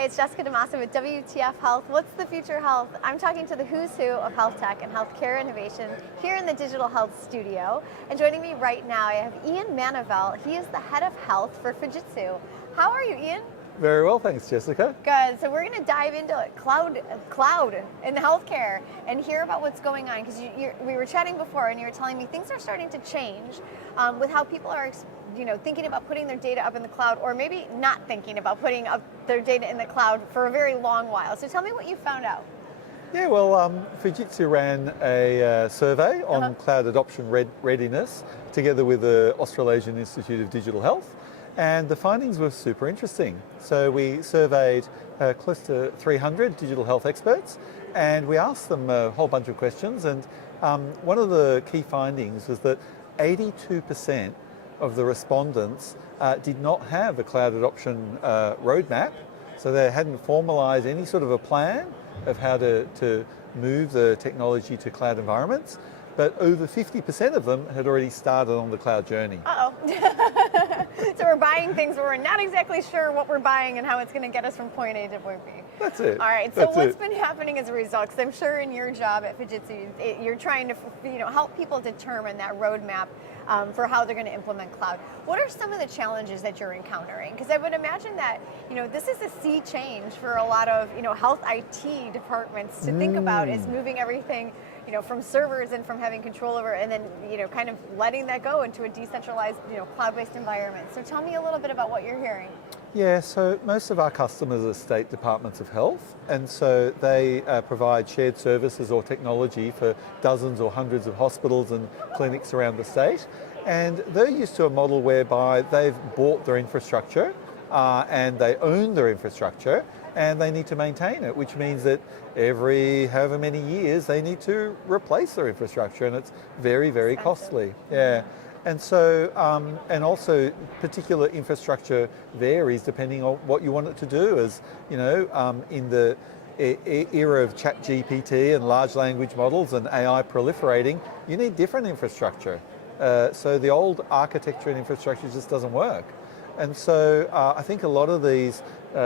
Hi, it's Jessica DeMassa with WTF Health. What's the future of health? I'm talking to the who's who of health tech and healthcare innovation here in the Digital Health Studio. And joining me right now, I have Ian Manovel. He is the head of health for Fujitsu. How are you, Ian? Very well, thanks, Jessica. Good. So we're going to dive into cloud in healthcare and hear about what's going on, because we were chatting before and you were telling me things are starting to change with how people are thinking about putting their data up in the cloud, or maybe not thinking about putting up their data in the cloud for a very long while. So tell me what you found out. Yeah, well, Fujitsu ran a survey on cloud adoption readiness together with the Australasian Institute of Digital Health. And the findings were super interesting. So we surveyed close to 300 digital health experts, and we asked them a whole bunch of questions. And one of the key findings was that 82% of the respondents did not have a cloud adoption roadmap. So they hadn't formalised any sort of a plan of how to move the technology to cloud environments. But over 50% of them had already started on the cloud journey. Uh-oh. So we're buying things where we're not exactly sure what we're buying and how it's going to get us from point A to point B. That's it. All right, so what's been happening as a result? Because I'm sure in your job at Fujitsu, you're trying to help people determine that roadmap for how they're going to implement cloud. What are some of the challenges that you're encountering? Because I would imagine that this is a sea change for a lot of health IT departments to think about, is moving everything from servers and from having control over, and then kind of letting that go into a decentralized cloud-based environment. So tell me a little bit about what you're hearing. Yeah, so most of our customers are state departments of health, and so they provide shared services or technology for dozens or hundreds of hospitals and clinics around the state. And they're used to a model whereby they've bought their infrastructure and they own their infrastructure, and they need to maintain it, which means that every however many years they need to replace their infrastructure, and it's very, very costly. Yeah. And so, and also particular infrastructure varies depending on what you want it to do. As in the era of ChatGPT and large language models and AI proliferating, you need different infrastructure. So the old architecture and infrastructure just doesn't work. And so I think a lot of these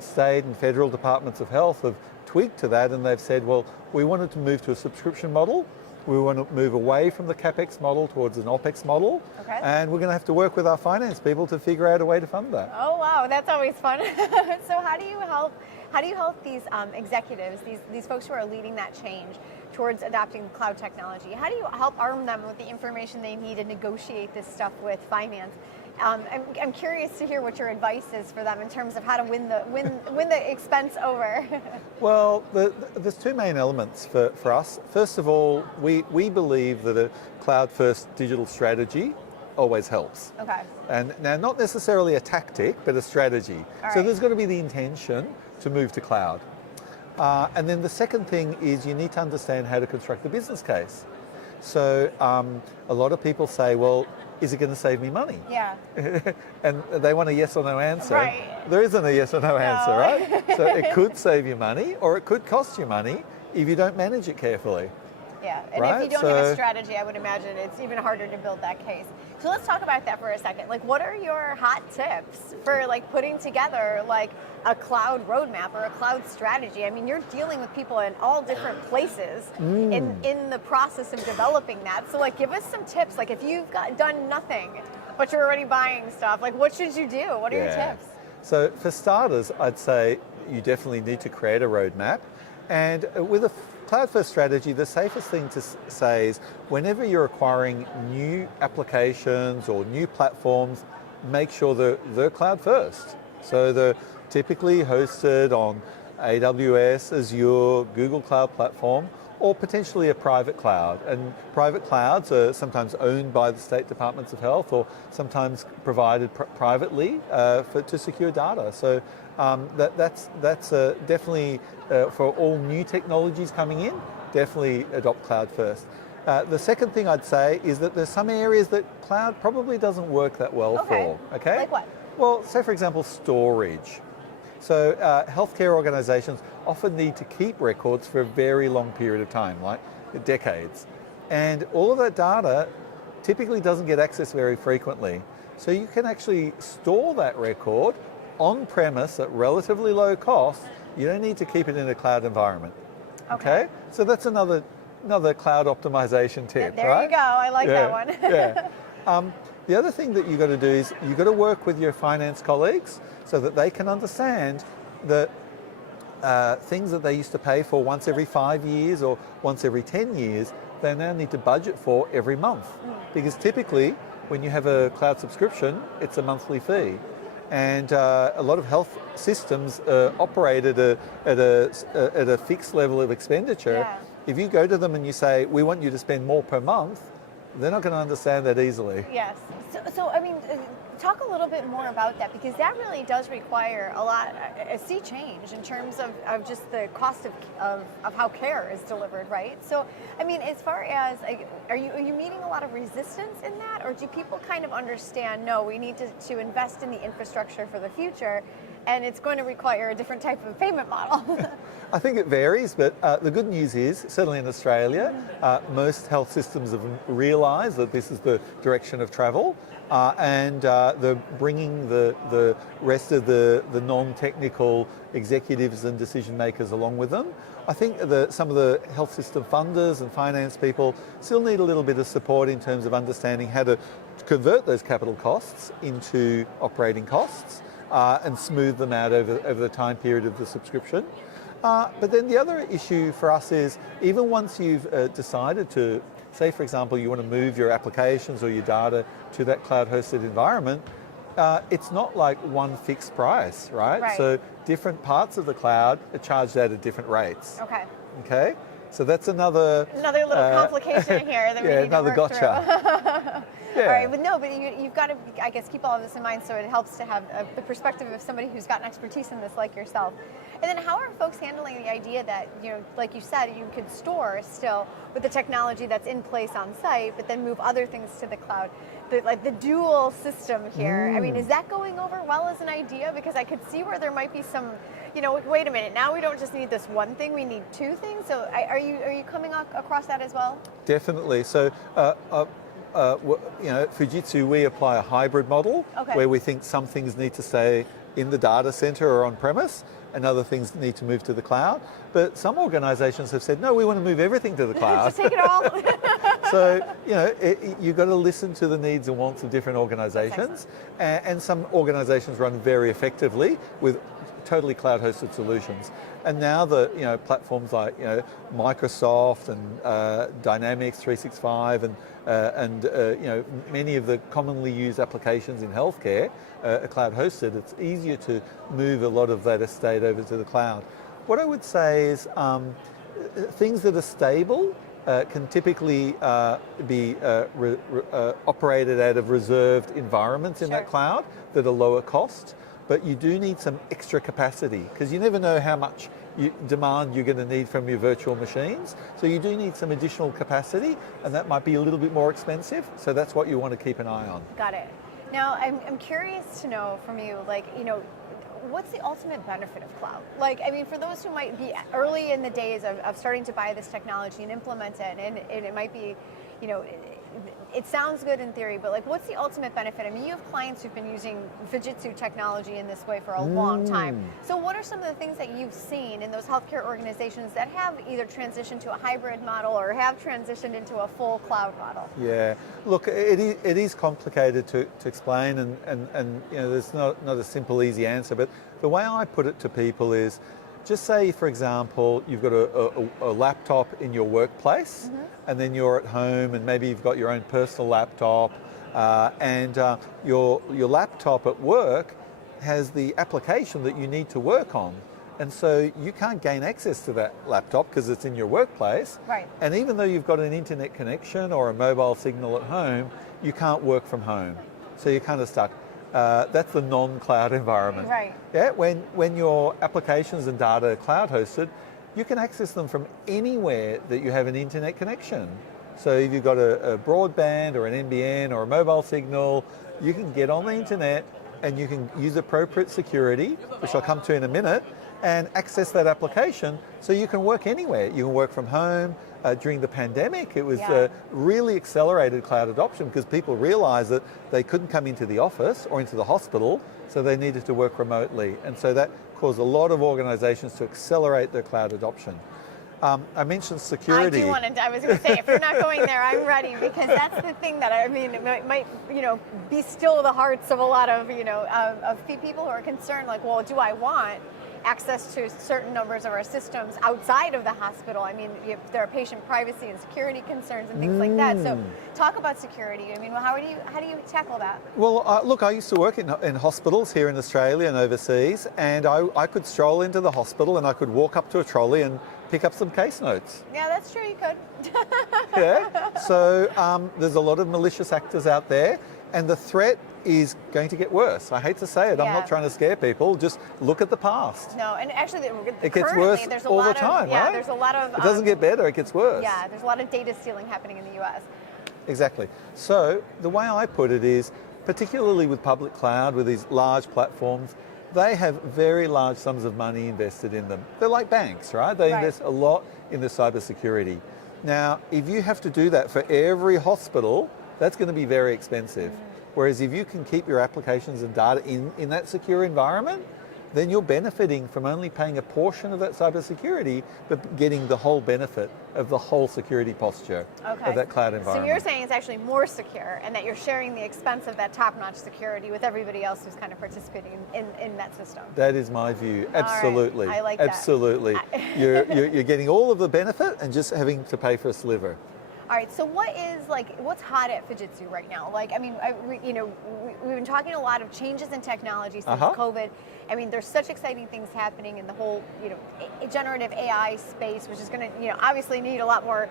state and federal departments of health have tweaked to that, and they've said, well, we wanted to move to a subscription model. We want to move away from the CapEx model towards an OpEx model, and we're going to have to work with our finance people to figure out a way to fund that. Oh wow, that's always fun. So how do you help these executives, these folks who are leading that change towards adopting cloud technology? How do you help arm them with the information they need to negotiate this stuff with finance? I'm curious to hear what your advice is for them in terms of how to win the expense over. Well, there's two main elements for us. First of all, we believe that a cloud-first digital strategy always helps. Okay. And now, not necessarily a tactic, but a strategy. So there's got to be the intention to move to cloud. And then the second thing is you need to understand how to construct the business case. So a lot of people say, well, is it going to save me money? Yeah. And they want a yes or no answer. Right. There isn't a yes or no answer, right? So it could save you money, or it could cost you money if you don't manage it carefully. Yeah, and if you don't have a strategy, I would imagine it's even harder to build that case. So let's talk about that for a second. What are your hot tips for putting together a cloud roadmap or a cloud strategy? I mean, you're dealing with people in all different places in the process of developing that. So give us some tips. If you've done nothing, but you're already buying stuff, what should you do? What are your tips? So for starters, I'd say you definitely need to create a roadmap. And with a cloud-first strategy, the safest thing to say is whenever you're acquiring new applications or new platforms, make sure they're cloud-first. So they're typically hosted on AWS, Azure, Google Cloud Platform, or potentially a private cloud. And private clouds are sometimes owned by the state departments of health, or sometimes provided privately to secure data. So that's definitely for all new technologies coming in, definitely adopt cloud first. The second thing I'd say is that there's some areas that cloud probably doesn't work that well for. Okay. Like what? Well, say for example, storage. So healthcare organizations often need to keep records for a very long period of time, like decades. And all of that data typically doesn't get accessed very frequently. So you can actually store that record on-premise at relatively low cost, you don't need to keep it in a cloud environment. Okay? So that's another cloud optimization tip, there right? you go. I like that one. Yeah. The other thing that you've got to do is you've got to work with your finance colleagues so that they can understand that things that they used to pay for once every 5 years or once every 10 years, they now need to budget for every month. Because typically, when you have a cloud subscription, it's a monthly fee. And a lot of health systems operate at a fixed level of expenditure. Yeah. If you go to them and you say, we want you to spend more per month, they're not going to understand that easily. Yes. So I mean, talk a little bit more about that, because that really does require a sea change in terms of just the cost of how care is delivered, right? So, I mean, as far as, are you meeting a lot of resistance in that, or do people kind of understand, no, we need to invest in the infrastructure for the future, and it's going to require a different type of payment model? I think it varies, but the good news is, certainly in Australia, most health systems have realised that this is the direction of travel, and they're bringing the rest of the non-technical executives and decision makers along with them. I think some of the health system funders and finance people still need a little bit of support in terms of understanding how to convert those capital costs into operating costs and smooth them out over the time period of the subscription. But then the other issue for us is, even once you've decided to, say for example, you want to move your applications or your data to that cloud-hosted environment, it's not like one fixed price, right? So different parts of the cloud are charged out at different rates. Okay? So that's another little complication here that we need another to work gotcha. All right, but no, but you've got to, I guess, keep all of this in mind, so it helps to have the perspective of somebody who's got an expertise in this like yourself. And then how are folks handling the idea that, you know, like you said, you could store still with the technology that's in place on site, but then move other things to the cloud? Like the dual system here, I mean, is that going over well as an idea? Because I could see where there might be some, you know, wait a minute, now we don't just need this one thing, we need two things. So are you coming across that as well? Definitely. So, you know, at Fujitsu, we apply a hybrid model where we think some things need to stay in the data center or on premise, and other things need to move to the cloud. But some organizations have said, no, we want to move everything to the cloud. Just take it all. So, you know, you've got to listen to the needs and wants of different organizations. And some organizations run very effectively with totally cloud-hosted solutions. And now the, you know, platforms like, you know, Microsoft and Dynamics 365 and you know, many of the commonly used applications in healthcare are cloud-hosted. It's easier to move a lot of that estate over to the cloud. What I would say is things that are stable can typically be operated out of reserved environments in that cloud that are lower cost. But you do need some extra capacity, because you never know how much demand you're going to need from your virtual machines. So you do need some additional capacity, and that might be a little bit more expensive. So that's what you want to keep an eye on. Got it. Now, I'm curious to know from you, like, you know, what's the ultimate benefit of cloud? Like, I mean, for those who might be early in the days of starting to buy this technology and implement it, and it might be, you know, it sounds good in theory, but like, what's the ultimate benefit? I mean, you have clients who've been using Fujitsu technology in this way for a long time. So what are some of the things that you've seen in those healthcare organizations that have either transitioned to a hybrid model or have transitioned into a full cloud model? Yeah, look, it is complicated to explain, and you know, there's not a simple, easy answer, but the way I put it to people is, just say, for example, you've got a laptop in your workplace, and then you're at home, and maybe you've got your own personal laptop, and your laptop at work has the application that you need to work on. And so you can't gain access to that laptop because it's in your workplace. Right. And even though you've got an internet connection or a mobile signal at home, you can't work from home. So you're kind of stuck. That's the non-cloud environment. Right. Yeah, when your applications and data are cloud hosted, you can access them from anywhere that you have an internet connection. So if you've got a broadband or an NBN or a mobile signal, you can get on the internet and you can use appropriate security, which I'll come to in a minute, and access that application so you can work anywhere. You can work from home. During the pandemic, it was really accelerated cloud adoption because people realized that they couldn't come into the office or into the hospital, so they needed to work remotely. And so that caused a lot of organizations to accelerate their cloud adoption. I mentioned security. I was going to say, if you're not going there, I'm ready, because that's the thing that, I mean, it might be still the hearts of a lot of, of people who are concerned, like, well, do I want access to certain numbers of our systems outside of the hospital? I mean, there are patient privacy and security concerns and things like that. So talk about security. I mean, well, how do you tackle that? Well, look, I used to work in hospitals here in Australia and overseas, and I could stroll into the hospital and I could walk up to a trolley and pick up some case notes. Yeah, that's true, you could. Yeah, so there's a lot of malicious actors out there, and the threat is going to get worse. I hate to say it, I'm not trying to scare people, just look at the past. No, and actually it gets worse all the time, right? There's a lot of... it doesn't get better, it gets worse. Yeah, there's a lot of data stealing happening in the US. Exactly. So the way I put it is, particularly with public cloud, with these large platforms, they have very large sums of money invested in them. They're like banks, right? They invest a lot in the cybersecurity. Now, if you have to do that for every hospital, that's going to be very expensive. Whereas if you can keep your applications and data in that secure environment, then you're benefiting from only paying a portion of that cybersecurity, but getting the whole benefit of the whole security posture of that cloud environment. So you're saying it's actually more secure, and that you're sharing the expense of that top-notch security with everybody else who's kind of participating in that system. That is my view. Absolutely. Right. I like Absolutely. that. You're getting all of the benefit and just having to pay for a sliver. All right, so what's hot at Fujitsu right now? Like, I mean, we've been talking a lot of changes in technology since COVID. I mean, there's such exciting things happening in the whole, generative AI space, which is going to, obviously need a lot more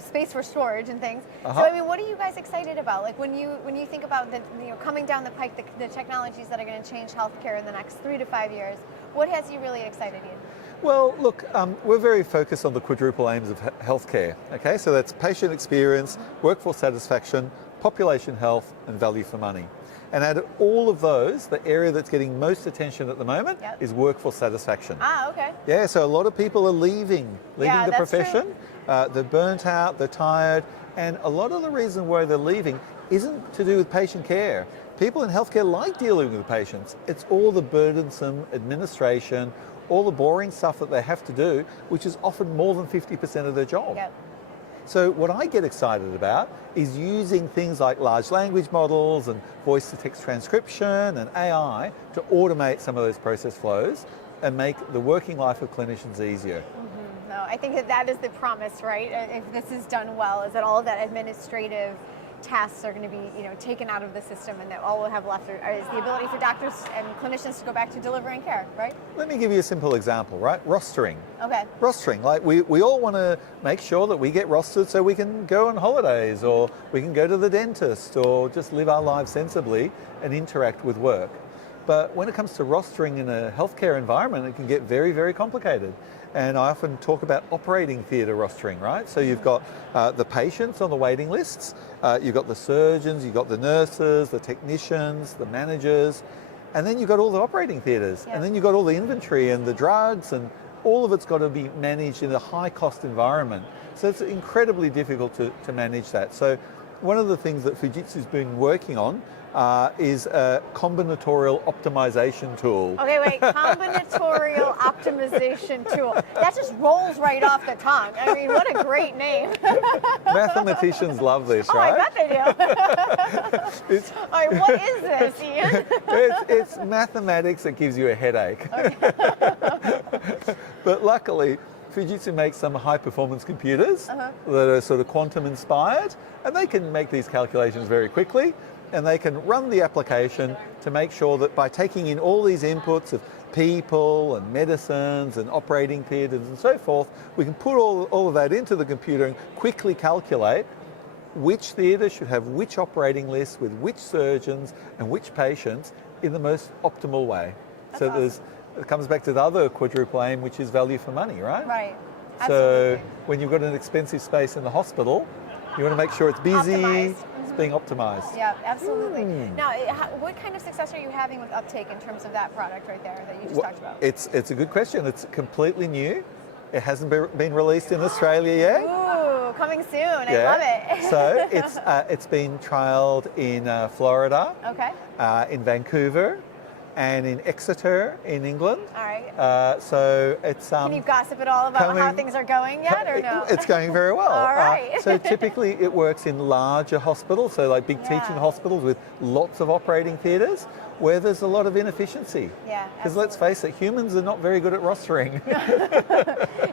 space for storage and things. So, I mean, what are you guys excited about? Like, when you think about the, coming down the pike, the technologies that are going to change healthcare in the next 3 to 5 years, what has you really excited you? Well, look, we're very focused on the quadruple aims of healthcare. Okay, so that's patient experience, workforce satisfaction, population health, and value for money. And out of all of those, the area that's getting most attention at the moment is workforce satisfaction. Ah, okay. Yeah, so a lot of people are leaving the profession. They're burnt out, they're tired, and a lot of the reason why they're leaving isn't to do with patient care. People in healthcare like dealing with patients. It's all the burdensome administration, all the boring stuff that they have to do, which is often more than 50% of their job. Yep. So what I get excited about is using things like large language models and voice-to-text transcription and AI to automate some of those process flows and make the working life of clinicians easier. No, I think that is the promise, right? If this is done well, is that all of that administrative tasks are going to be, taken out of the system, and that all we'll have left is the ability for doctors and clinicians to go back to delivering care, right? Let me give you a simple example, right? Rostering. Okay. Rostering, like we all want to make sure that we get rostered so we can go on holidays, or we can go to the dentist, or just live our lives sensibly and interact with work. But when it comes to rostering in a healthcare environment, it can get very, very complicated. And I often talk about operating theatre rostering, right? So you've got the patients on the waiting lists, you've got the surgeons, you've got the nurses, the technicians, the managers, and then you've got all the operating theatres, and then you've got all the inventory and the drugs, and all of it's got to be managed in a high-cost environment. So it's incredibly difficult to manage that. So one of the things that Fujitsu's been working on is a combinatorial optimization tool. Okay, wait, combinatorial optimization tool. That just rolls right off the tongue. I mean, what a great name. Mathematicians love this, right? I bet they do. All right, what is this, Ian? It's mathematics that gives you a headache. Okay. But luckily, Fujitsu makes some high-performance computers that are sort of quantum-inspired, and they can make these calculations very quickly, and they can run the application to make sure that by taking in all these inputs of people and medicines and operating theatres and so forth, we can put all of that into the computer and quickly calculate which theatre should have which operating list with which surgeons and which patients in the most optimal way. That's awesome. It comes back to the other quadruple aim, which is value for money, right? Right. Absolutely. So when you've got an expensive space in the hospital, You want to make sure it's busy, Optimized. it's being optimized. Yeah, absolutely. Now, what kind of success are you having with uptake in terms of that product right there that you just talked about? It's a good question. It's completely new. It hasn't been released in Australia yet. Ooh, coming soon. I love it. So it's been trialed in Florida, Okay. in Vancouver, and in Exeter in England. All right. So it's Can you gossip at all about how things are going yet, or no? It's going very well. All right. So typically it works in larger hospitals, so like big teaching hospitals with lots of operating theatres, where there's a lot of inefficiency. Yeah. Because let's face it, humans are not very good at rostering.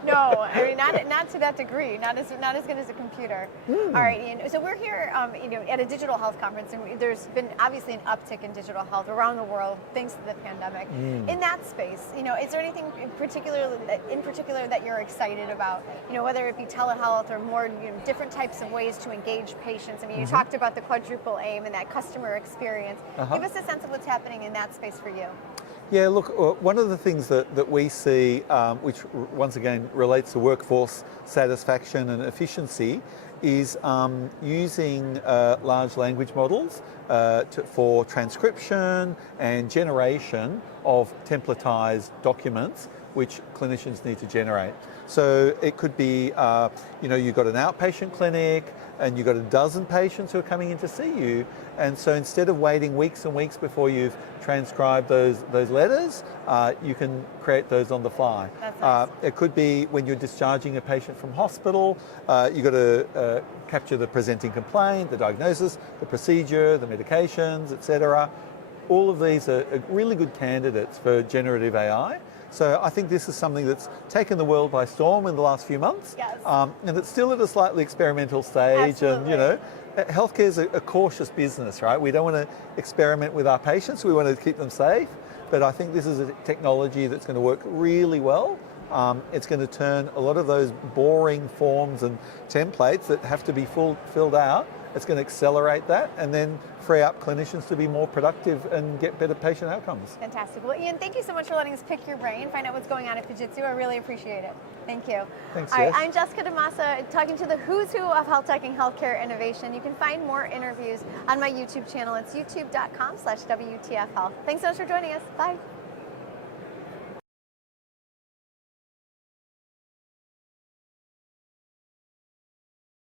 No, I mean not to that degree. Not as good as a computer. All right, Ian. So we're here, at a digital health conference, and there's been obviously an uptick in digital health around the world thanks to the pandemic. In that space, is there anything in particular that you're excited about? Whether it be telehealth or more different types of ways to engage patients. I mean, you talked about the quadruple aim and that customer experience. Give us a sense of what's happening in that space for you. Yeah, look, one of the things that we see, which once again relates to workforce satisfaction and efficiency, is using large language models for transcription and generation of templatized documents which clinicians need to generate. So it could be, you've got an outpatient clinic and you've got a dozen patients who are coming in to see you. And so instead of waiting weeks and weeks before you've transcribed those letters, you can create those on the fly. That's nice. It could be when you're discharging a patient from hospital, you've got to capture the presenting complaint, the diagnosis, the procedure, the medications, etc. All of these are really good candidates for generative AI. So I think this is something that's taken the world by storm in the last few months. Yes. And it's still at a slightly experimental stage. Absolutely. And, healthcare is a cautious business, right? We don't want to experiment with our patients. We want to keep them safe. But I think this is a technology that's going to work really well. It's going to turn a lot of those boring forms and templates that have to be filled out. It's going to accelerate that and then free up clinicians to be more productive and get better patient outcomes. Fantastic. Well, Ian, thank you so much for letting us pick your brain, find out what's going on at Fujitsu. I really appreciate it. Thank you. Thanks, All right, Jess. I'm Jessica DeMassa, talking to the who's who of health tech and healthcare innovation. You can find more interviews on my YouTube channel. It's youtube.com/WTF Health. Thanks so much for joining us. Bye.